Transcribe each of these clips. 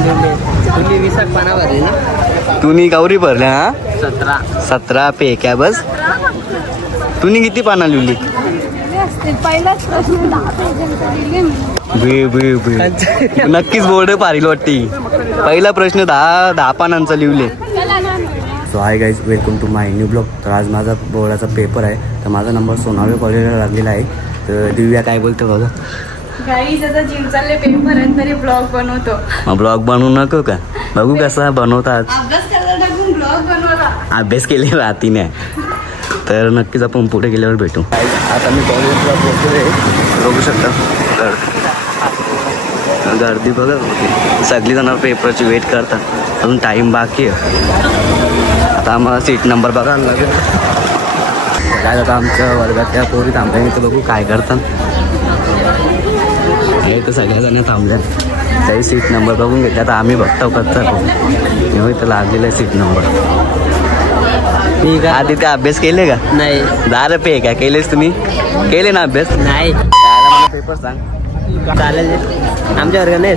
तुम्ही 20 पाना भरली ना? तुम्ही गौरी भरल्या हा? 17 पेक्या बस. तुम्ही किती पाना लिहिली? नक्कीच बोर्ड पारील वाटते. पहिला प्रश्न 10 पानांचा लिहिले. So hi guys, welcome to my new blog. तर आज माझा बोर्डाचा पेपर आहे. तर माझा नंबर सोनावे कॉलेजला लागलेला आहे. तर दिव्या काय बोलतो बघा. गाईज आता जिम चालले पेपर आहे तरी ब्लॉग बनवतो. मग ब्लॉग बनवू नको का? बघू कसा बनवतात. अभ्यास करायला टाकून ब्लॉग बनवला. अभ्यास केले राहतीने. तर नक्कीच आपण पुढे गेल्यावर भेटू. आता मी कॉलेजला पोहोचलोय. बघू शकता गर्दी बघा. सगळी जण पेपरची वेट करतात. अजून टाईम बाकी आहे. आता आम्हाला सीट नंबर बघायला लागेल. काय आता आमच्या वर्गातल्या पोरी थांबल्या. तर बघू काय करतात. हे तर सगळ्या जण थांबल्या. काही सीट नंबर बघून घेतल्या. आता आम्ही बघतो कसं इथं लागलेलं आहे सीट नंबर. ठीक आहे. आधी ते अभ्यास केले का? नाही. 10 पे काय केलेस तुम्ही? केले ना अभ्यास? नाही. मला पेपर सांग. चालेल. आमच्या वर्गात नाही.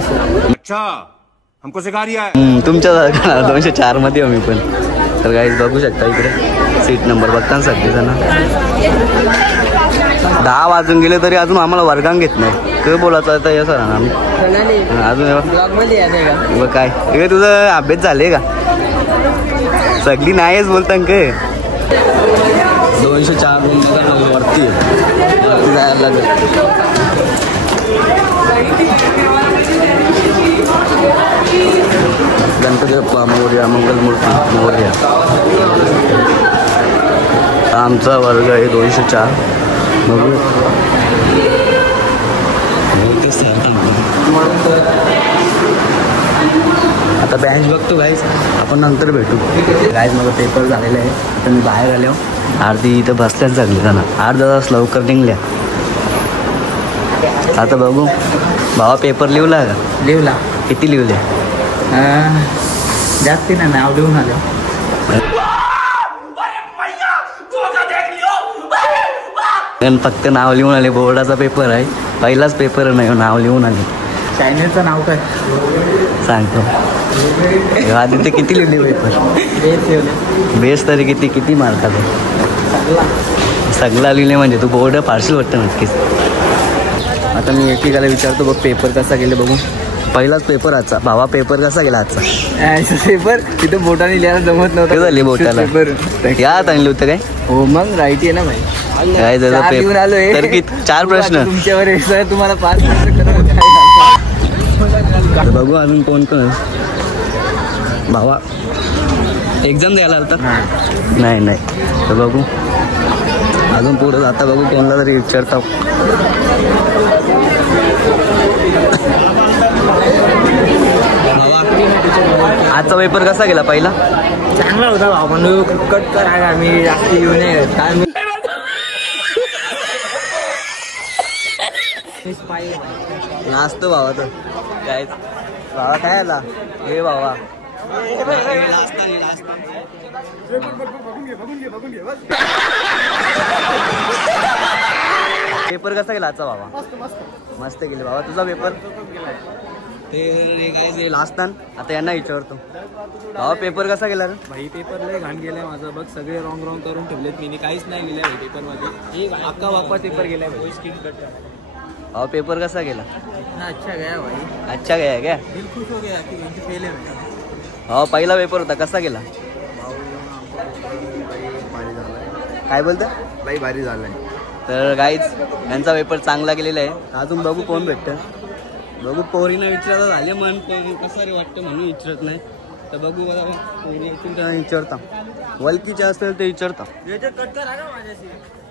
अच्छा हमको सिखा रिया है. तुमच्या 204 मध्ये आम्ही पण. तर गाईज बघू शकता इकडे सीट नंबर बघता सगळे जण. 10 वाजून गेले तरी अजून आम्हाला वर्गांग घेत नाही. ते बोलायचं आता या सरांना आम्ही अजून काय हे तुझं अभ्यास झाले का? सगळी नाहीच बोलता काय. 204 वरती जायला लागेल. गणपती बाप्पा मोरया, मंगलमूर्ती मोरया. आमचा वर्ग आहे 204. बघू आता बँच बघतो गाईज. आपण नंतर भेटू. गाईज मला पेपर झालेला आहे. आता मी बाहेर आलो. अर्धी इथं बसल्याच झाली ना. 8 तास लवकर निघल्या. आता बघू. भावा पेपर लिहला का? लिहला. किती लिहिले? जास्ती ना नाव लिहून आलो. फक्त नाव लिहून आले. बोर्डाचा पेपर आहे. पहिलाच पेपर नाही. नाव लिहून आले. चायनीजचं नाव काय सांगतो. आधी ते किती लिहिले पेपर? बेस तरी किती मार्काचा? सगळा लिहिले म्हणजे तू बोर्ड पार्सल वाटतं नक्कीच. आता मी एकेकाला विचारतो बघ पेपर कसा गेले बघू. पहिलाच पेपर आजचा. भावा पेपर कसा गेला आजचा? पेपर तिथं बोटाने लिहायला जमत नव्हतं. झाली बोटाला यात आणलं होतं काय? हो मग राईट आहे ना भाई. काय झालं पेपर आलोय तर 4 प्रश्न तुमच्यावर. तुम्हाला 5 प्रश्न बघू. अजून कोण भावा एक्झाम द्यायला आलता? नाही. तर बघू अजून पुढं जाता. बघू कोणाला तरी विचारता. आजचा पेपर कसा गेला? पहिला चांगला होता आपण. कट कर आम्ही जास्त येऊ नये काय. नाचतो भावा. तर काय भावा काय आला? हे भावा पेपर कसा गेला आजचा भावा? मस्त गेले भावा. तुझा पेपर? ते लास्ट आता यांना विचारतो. भावा पेपर कसा गेला रे? भाई पेपर लय घाण गेलाय माझा. बघ सगळे रॉंग करून ठेवलेत. मी काहीच नाही लिहिलंय भाई पेपर मध्ये. अक्का बाप्पा पेपर गेलाय भाई. भावा पेपर कसा गेला? अच्छा गया भाई. अच्छा गया क्या? दिल खुश हो गया कि फेल है. भावा पहिला पेपर होता कसा गेला? काय बोलतं? भाई भारी झालाय. तर गाईज यांचा पेपर चांगला गेलेला आहे. अजून बघू कोण भेटतं. बघू. पोरीनं विचारता झाले मन कसं रे वाटतं म्हणून विचारत नाही. तर बघू मला त्यांना विचारता. वलकीचे असेल ते विचारता.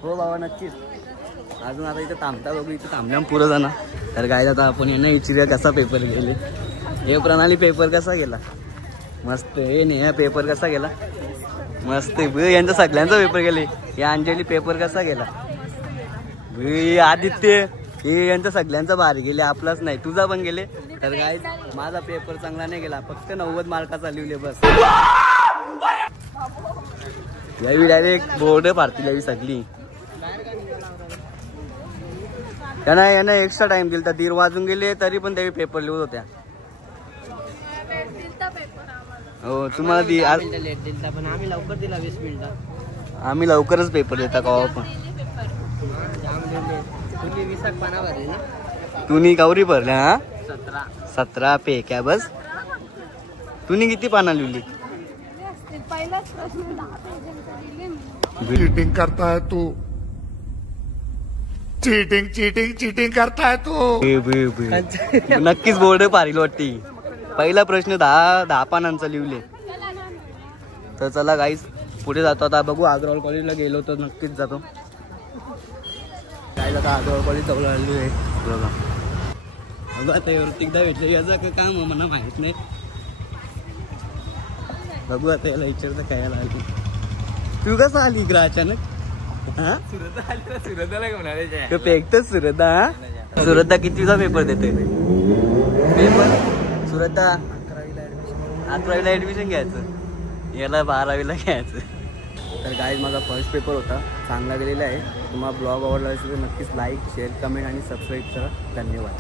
हो बाबा नक्कीच. अजून आता इथं थांबता. बघू इथं थांबल्या पुरं जाणार. तर गाईज आता आपण यांना विचारूया कसा पेपर गेले. हे प्रणाली पेपर कसा गेला? मस्त. हे नाही पेपर कसा गेला? मस्त. यांचा सगळ्यांचा पेपर गेले. या अंजली पेपर कसा गेला? आदित्य हे यांचा सगळ्यांचा भारी गेले. आपलाच नाही. तुझा पण गेले. तर गाईज माझा पेपर चांगला नाही गेला. फक्त 90 मार्काचा लिहिले बस. यावी डायरेक्ट बोर्ड पारतील यावी सगळी. यांना एक्स्ट्रा टाइम दिला. 1:30 वाजून गेले तरी पण त्यावेळी पेपर लिहत होत्या. हो तुम्हाला दी आज लेट दिलता पण आम्ही लवकर दिला 20 मिनिटं. आम्ही लवकरच पेपर देता कवा पण. तुम्ही 20 पाना भरले ना. तुम्ही कावरी भरल्या हा 17. 17 पे क्या बस. तुम्ही किती पाना लिहिली. चीटिंग करता है तू, चीटिंग चीटिंग चीटिंग करता है तू. नक्कीच बोर्ड पारील वाटते. पहिला प्रश्न 10 पानांचा लिहिले. तर चला गाईस पुढे जातो आता. बघू अग्रवाल कॉलेजला गेलो तर नक्कीच जातो. काय आता अग्रवाल कॉलेज जवळ आलो आहे बघा. बघा आता एवढं एकदा भेटलं याचं काय काम मला माहित नाही. बघू आता याला विचारतं काय आली. तू कसं आली इकडं अचानक. हा पेकतच सुरता. हा सुरता कितीचा पेपर देतोय पेपर. सुरता 11वीला ऍडमिशन घ्यायचं, याला 12वीला घ्यायचं. तर गाईज माझा फर्स्ट पेपर होता, चांगला गेलेला आहे. तुम्हाला ब्लॉग आवडला असेल तर नक्कीच लाईक शेअर कमेंट आणि सबस्क्राईब करा. धन्यवाद.